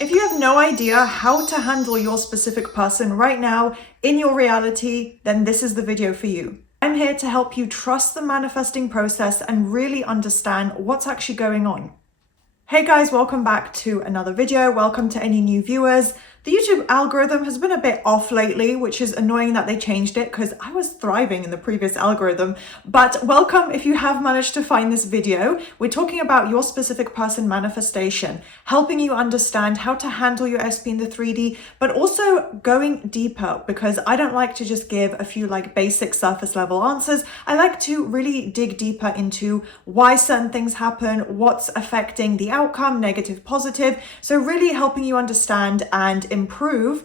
If you have no idea how to handle your specific person right now in your reality, then this is the video for you. I'm here to help you trust the manifesting process and really understand what's actually going on. Hey guys, welcome back to another video. Welcome to any new viewers. The YouTube algorithm has been a bit off lately, which is annoying that they changed it because I was thriving in the previous algorithm. But welcome if you have managed to find this video. We're talking about your specific person manifestation, helping you understand how to handle your SP in the 3D, but also going deeper because I don't like to just give a few basic surface level answers. I like to really dig deeper into why certain things happen, what's affecting the outcome, negative, positive. So really helping you understand and improve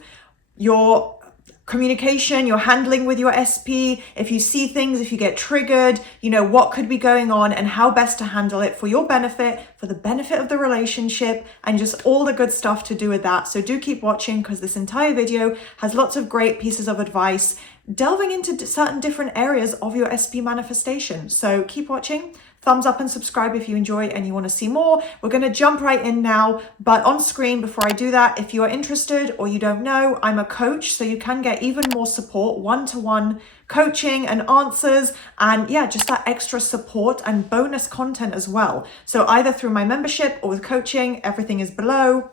your communication, your handling with your SP. If you see things, if you get triggered, you know what could be going on and how best to handle it for your benefit, for the benefit of the relationship, and just all the good stuff to do with that. So do keep watching because this entire video has lots of great pieces of advice delving into certain different areas of your SP manifestation. So keep watching. Thumbs up and subscribe if you enjoy and you want to see more. We're going to jump right in now, but on screen before I do that, if you are interested or you don't know, I'm a coach, so you can get even more support, one-to-one coaching and answers, and yeah, just that extra support and bonus content as well. So either through my membership or with coaching, everything is below.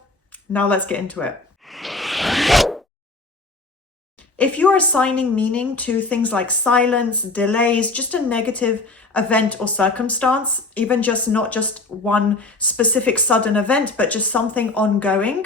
Now let's get into it. If you're assigning meaning to things like silence, delays, just a negative event or circumstance, even just not just one specific sudden event, but just something ongoing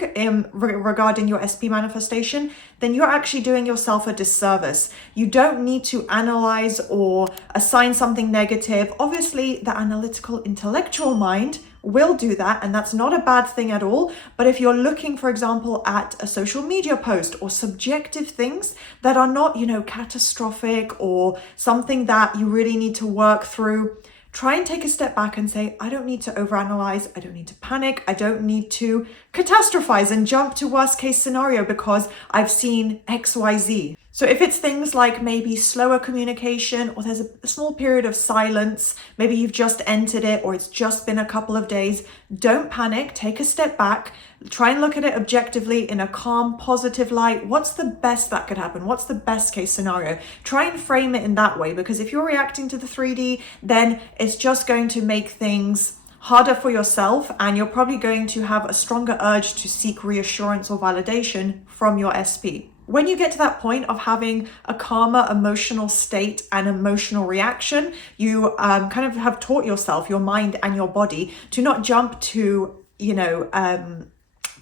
regarding your SP manifestation, then you're actually doing yourself a disservice. You don't need to analyze or assign something negative. Obviously, the analytical, intellectual mind will do that, and that's not a bad thing at all. But if you're looking, for example, at a social media post or subjective things that are not, catastrophic or something that you really need to work through, try and take a step back and say, I don't need to overanalyze, I don't need to panic, I don't need to catastrophize and jump to worst case scenario because I've seen XYZ. So if it's things like maybe slower communication, or there's a small period of silence, maybe you've just entered it or it's just been a couple of days, don't panic, take a step back, try and look at it objectively in a calm, positive light. What's the best that could happen? What's the best case scenario? Try and frame it in that way, because if you're reacting to the 3D, then it's just going to make things harder for yourself, and you're probably going to have a stronger urge to seek reassurance or validation from your SP. When you get to that point of having a calmer emotional state and emotional reaction, you kind of have taught yourself, your mind and your body, to not jump to,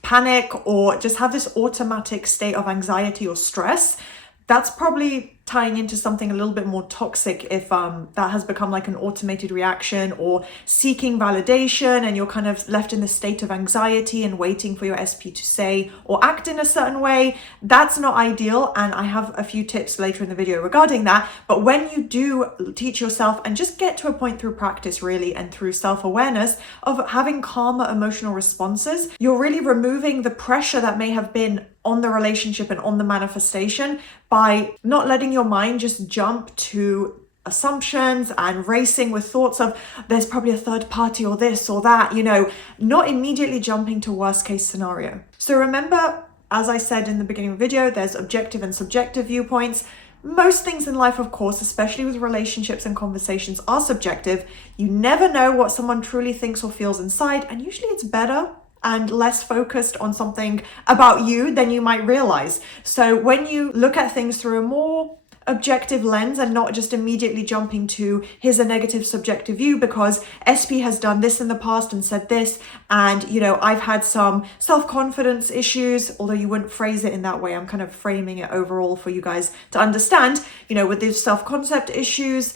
panic or just have this automatic state of anxiety or stress. That's probably tying into something a little bit more toxic if that has become like an automated reaction, or seeking validation and you're kind of left in the state of anxiety and waiting for your SP to say or act in a certain way. That's not ideal, and I have a few tips later in the video regarding that. But when you do teach yourself and just get to a point through practice really and through self-awareness of having calmer emotional responses, you're really removing the pressure that may have been on the relationship and on the manifestation by not letting your mind just jump to assumptions and racing with thoughts of there's probably a third party or this or that, not immediately jumping to worst case scenario. So remember, as I said in the beginning of the video, there's objective and subjective viewpoints. Most things in life, of course, especially with relationships and conversations, are subjective. You never know what someone truly thinks or feels inside, and usually it's better and less focused on something about you than you might realize. So when you look at things through a more objective lens and not just immediately jumping to here's a negative subjective view because SP has done this in the past and said this, and I've had some self-confidence issues, although you wouldn't phrase it in that way. I'm kind of framing it overall for you guys to understand. With these self-concept issues,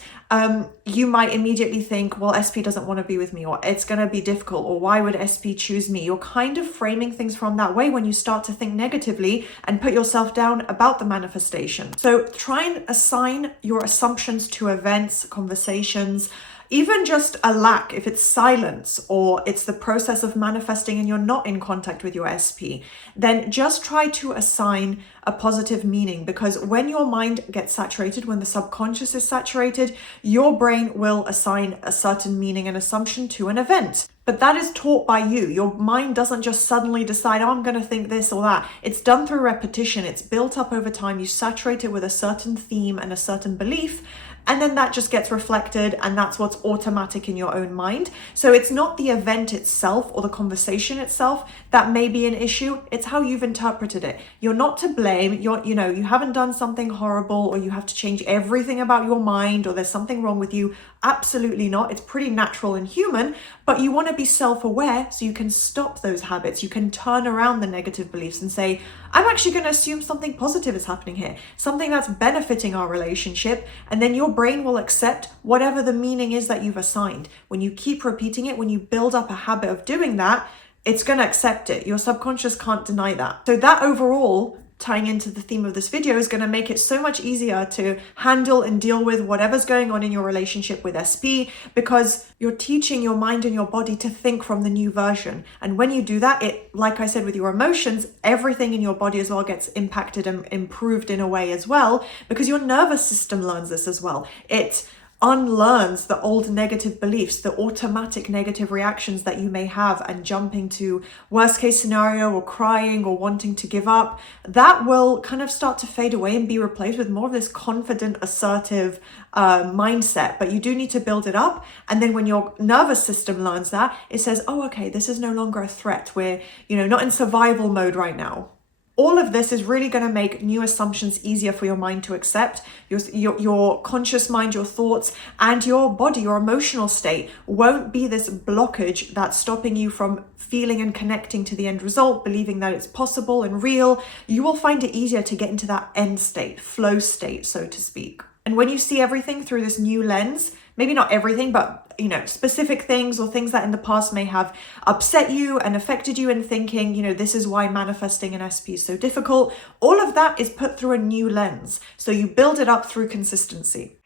you might immediately think, well, SP doesn't want to be with me, or it's going to be difficult, or why would SP choose me? You're kind of framing things from that way when you start to think negatively and put yourself down about the manifestation. So try and assign your assumptions to events, conversations, Even just a lack, if it's silence or it's the process of manifesting and you're not in contact with your SP, then just try to assign a positive meaning, because when your mind gets saturated, when the subconscious is saturated, your brain will assign a certain meaning and assumption to an event. But that is taught by you. Your mind doesn't just suddenly decide, oh, I'm going to think this or that. It's done through repetition. It's built up over time. You saturate it with a certain theme and a certain belief, and then that just gets reflected, and that's what's automatic in your own mind. So it's not the event itself or the conversation itself that may be an issue. It's how you've interpreted it. You're not to blame. You haven't done something horrible, or you have to change everything about your mind, or there's something wrong with you. Absolutely not. It's pretty natural and human, but you want to be self-aware so you can stop those habits. You can turn around the negative beliefs and say, I'm actually going to assume something positive is happening here, something that's benefiting our relationship, and then your brain will accept whatever the meaning is that you've assigned. When you keep repeating it, when you build up a habit of doing that, it's going to accept it. Your subconscious can't deny that. So that overall, tying into the theme of this video, is going to make it so much easier to handle and deal with whatever's going on in your relationship with SP, because you're teaching your mind and your body to think from the new version. And when you do that, it, like I said, with your emotions, everything in your body as well gets impacted and improved in a way as well, because your nervous system learns this as well. It unlearns the old negative beliefs, the automatic negative reactions that you may have, and jumping to worst case scenario or crying or wanting to give up. That will kind of start to fade away and be replaced with more of this confident, assertive mindset. But you do need to build it up. And then when your nervous system learns that, it says, oh, okay, this is no longer a threat. We're, not in survival mode right now. All of this is really going to make new assumptions easier for your mind to accept. Your conscious mind, your thoughts, and your body, your emotional state won't be this blockage that's stopping you from feeling and connecting to the end result, believing that it's possible and real. You will find it easier to get into that end state, flow state, so to speak. And when you see everything through this new lens, maybe not everything, but specific things or things that in the past may have upset you and affected you in thinking, this is why manifesting an SP is so difficult. All of that is put through a new lens. So you build it up through consistency.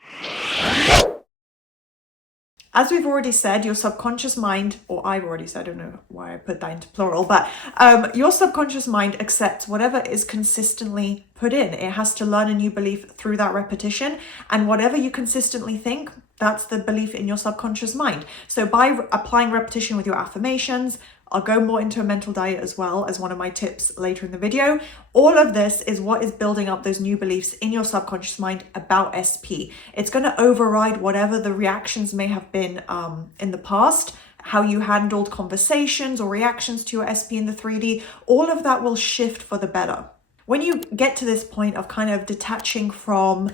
As we've already said, your subconscious mind, or I've already said, I don't know why I put that into plural, but your subconscious mind accepts whatever is consistently put in. It has to learn a new belief through that repetition, and whatever you consistently think, that's the belief in your subconscious mind. So by applying repetition with your affirmations, I'll go more into a mental diet as well as one of my tips later in the video. All of this is what is building up those new beliefs in your subconscious mind about SP. It's going to override whatever the reactions may have been in the past, how you handled conversations or reactions to your SP in the 3D. All of that will shift for the better. When you get to this point of kind of detaching from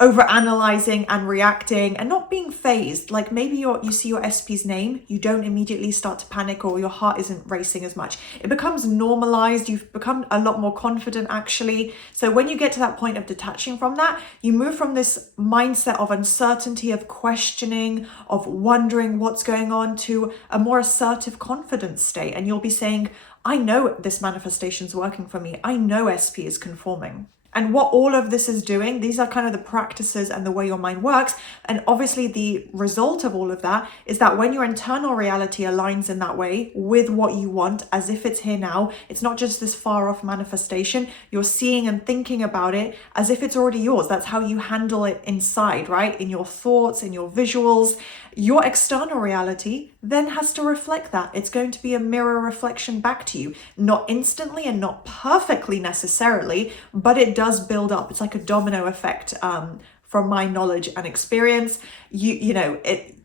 over-analyzing and reacting and not being phased, like maybe you see your SP's name, you don't immediately start to panic, or your heart isn't racing as much. It becomes normalized. You've become a lot more confident, actually. So when you get to that point of detaching from that, you move from this mindset of uncertainty, of questioning, of wondering what's going on, to a more assertive confidence state. And you'll be saying, I know this manifestation's working for me. I know SP is conforming. And what all of this is doing, these are kind of the practices and the way your mind works. And obviously the result of all of that is that when your internal reality aligns in that way with what you want, as if it's here now, it's not just this far off manifestation. You're seeing and thinking about it as if it's already yours. That's how you handle it inside, right? In your thoughts, in your visuals. Your external reality then has to reflect that. It's going to be a mirror reflection back to you, not instantly and not perfectly necessarily, but it does build up. It's like a domino effect from my knowledge and experience.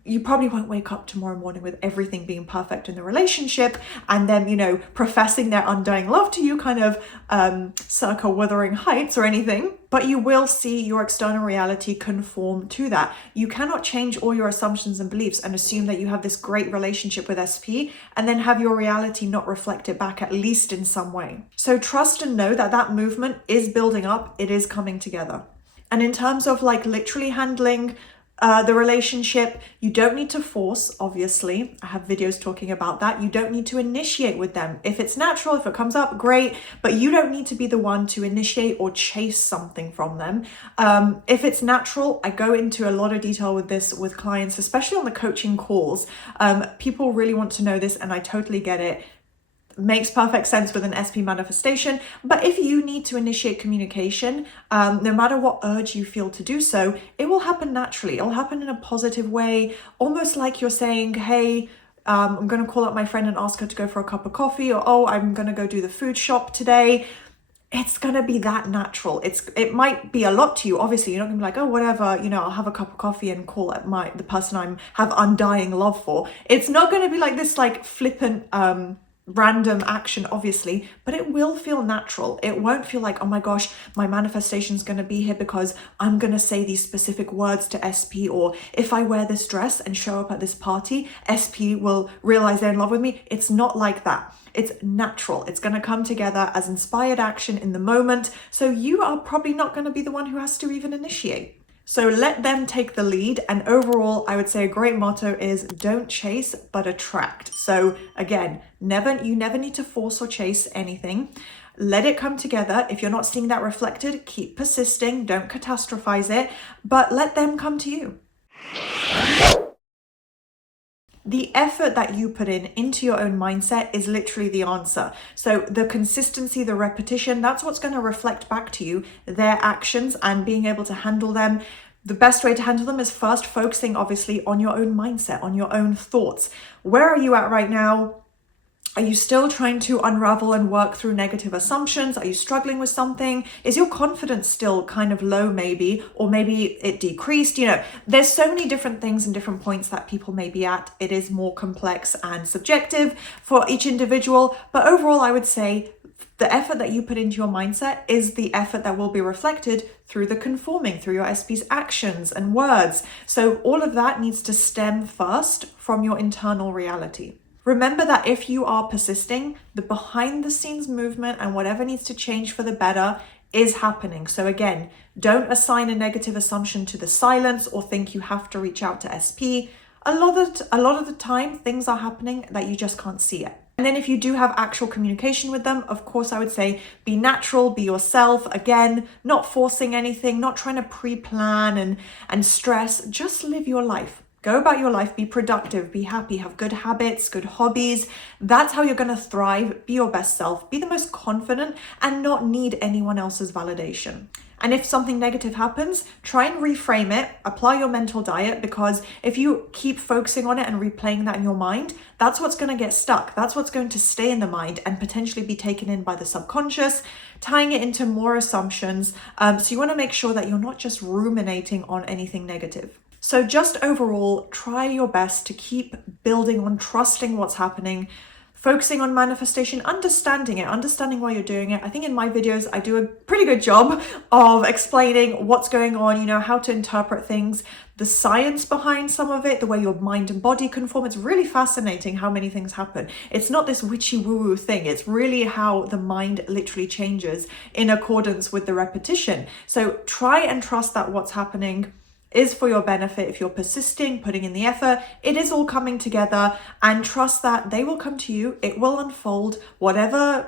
You probably won't wake up tomorrow morning with everything being perfect in the relationship and then, professing their undying love to you, kind of circa Wuthering Heights or anything, but you will see your external reality conform to that. You cannot change all your assumptions and beliefs and assume that you have this great relationship with SP and then have your reality not reflect it back, at least in some way. So trust and know that that movement is building up. It is coming together. And in terms of like literally handling the relationship. You don't need to force, obviously. I have videos talking about that. You don't need to initiate with them. If it's natural, if it comes up, great, but you don't need to be the one to initiate or chase something from them. If it's natural, I go into a lot of detail with this with clients, especially on the coaching calls. People really want to know this, and I totally get it. Makes perfect sense with an SP manifestation. But if you need to initiate communication, no matter what urge you feel to do so, it will happen naturally. It'll happen in a positive way, almost like you're saying, hey, I'm going to call up my friend and ask her to go for a cup of coffee, or, oh, I'm going to go do the food shop today. It's going to be that natural. It might be a lot to you. Obviously, you're not going to be like, oh, whatever, I'll have a cup of coffee and call up the person I have undying love for. It's not going to be like this like flippant, random action, obviously, but it will feel natural. It won't feel like, oh my gosh, my manifestation is going to be here because I'm going to say these specific words to SP, or if I wear this dress and show up at this party, SP will realize they're in love with me. It's not like that. It's natural. It's going to come together as inspired action in the moment. So you are probably not going to be the one who has to even initiate. So let them take the lead. And overall, I would say a great motto is don't chase, but attract. So again, you never need to force or chase anything. Let it come together. If you're not seeing that reflected, keep persisting. Don't catastrophize it, but let them come to you. The effort that you put into your own mindset is literally the answer. So the consistency, the repetition, that's what's going to reflect back to you, their actions, and being able to handle them. The best way to handle them is first focusing, obviously, on your own mindset, on your own thoughts. Where are you at right now? Are you still trying to unravel and work through negative assumptions? Are you struggling with something? Is your confidence still kind of low maybe, or maybe it decreased? There's so many different things and different points that people may be at. It is more complex and subjective for each individual. But overall, I would say the effort that you put into your mindset is the effort that will be reflected through the conforming, through your SP's actions and words. So all of that needs to stem first from your internal reality. Remember that if you are persisting, the behind the scenes movement and whatever needs to change for the better is happening. So again, don't assign a negative assumption to the silence or think you have to reach out to SP. A lot of the time, things are happening that you just can't see it. And then if you do have actual communication with them, of course, I would say be natural, be yourself. Again, not forcing anything, not trying to pre-plan and stress. Just live your life. Go about your life, be productive, be happy, have good habits, good hobbies. That's how you're going to thrive, be your best self, be the most confident, and not need anyone else's validation. And if something negative happens, try and reframe it, apply your mental diet, because if you keep focusing on it and replaying that in your mind, that's what's going to get stuck. That's what's going to stay in the mind and potentially be taken in by the subconscious, tying it into more assumptions. So you want to make sure that you're not just ruminating on anything negative. So just overall, try your best to keep building on trusting what's happening, focusing on manifestation, understanding why you're doing it. I think in my videos, I do a pretty good job of explaining what's going on, how to interpret things, the science behind some of it, the way your mind and body conform. It's really fascinating how many things happen. It's not this witchy woo-woo thing. It's really how the mind literally changes in accordance with the repetition. So try and trust that what's happening is for your benefit. If you're persisting, putting in the effort, it is all coming together, and trust that they will come to you. It will unfold, whether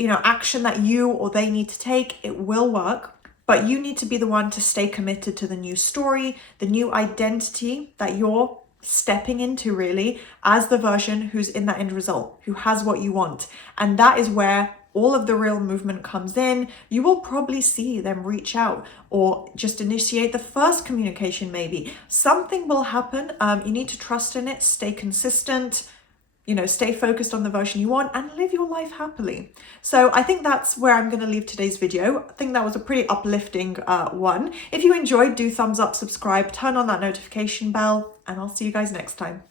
action that you or they need to take, it will work. But you need to be the one to stay committed to the new story, the new identity that you're stepping into, really, as the version who's in that end result, who has what you want. And that is where all of the real movement comes in. You will probably see them reach out or just initiate the first communication maybe. Something will happen. You need to trust in it, stay consistent, stay focused on the version you want, and live your life happily. So I think that's where I'm going to leave today's video. I think that was a pretty uplifting one. If you enjoyed, do thumbs up, subscribe, turn on that notification bell, and I'll see you guys next time.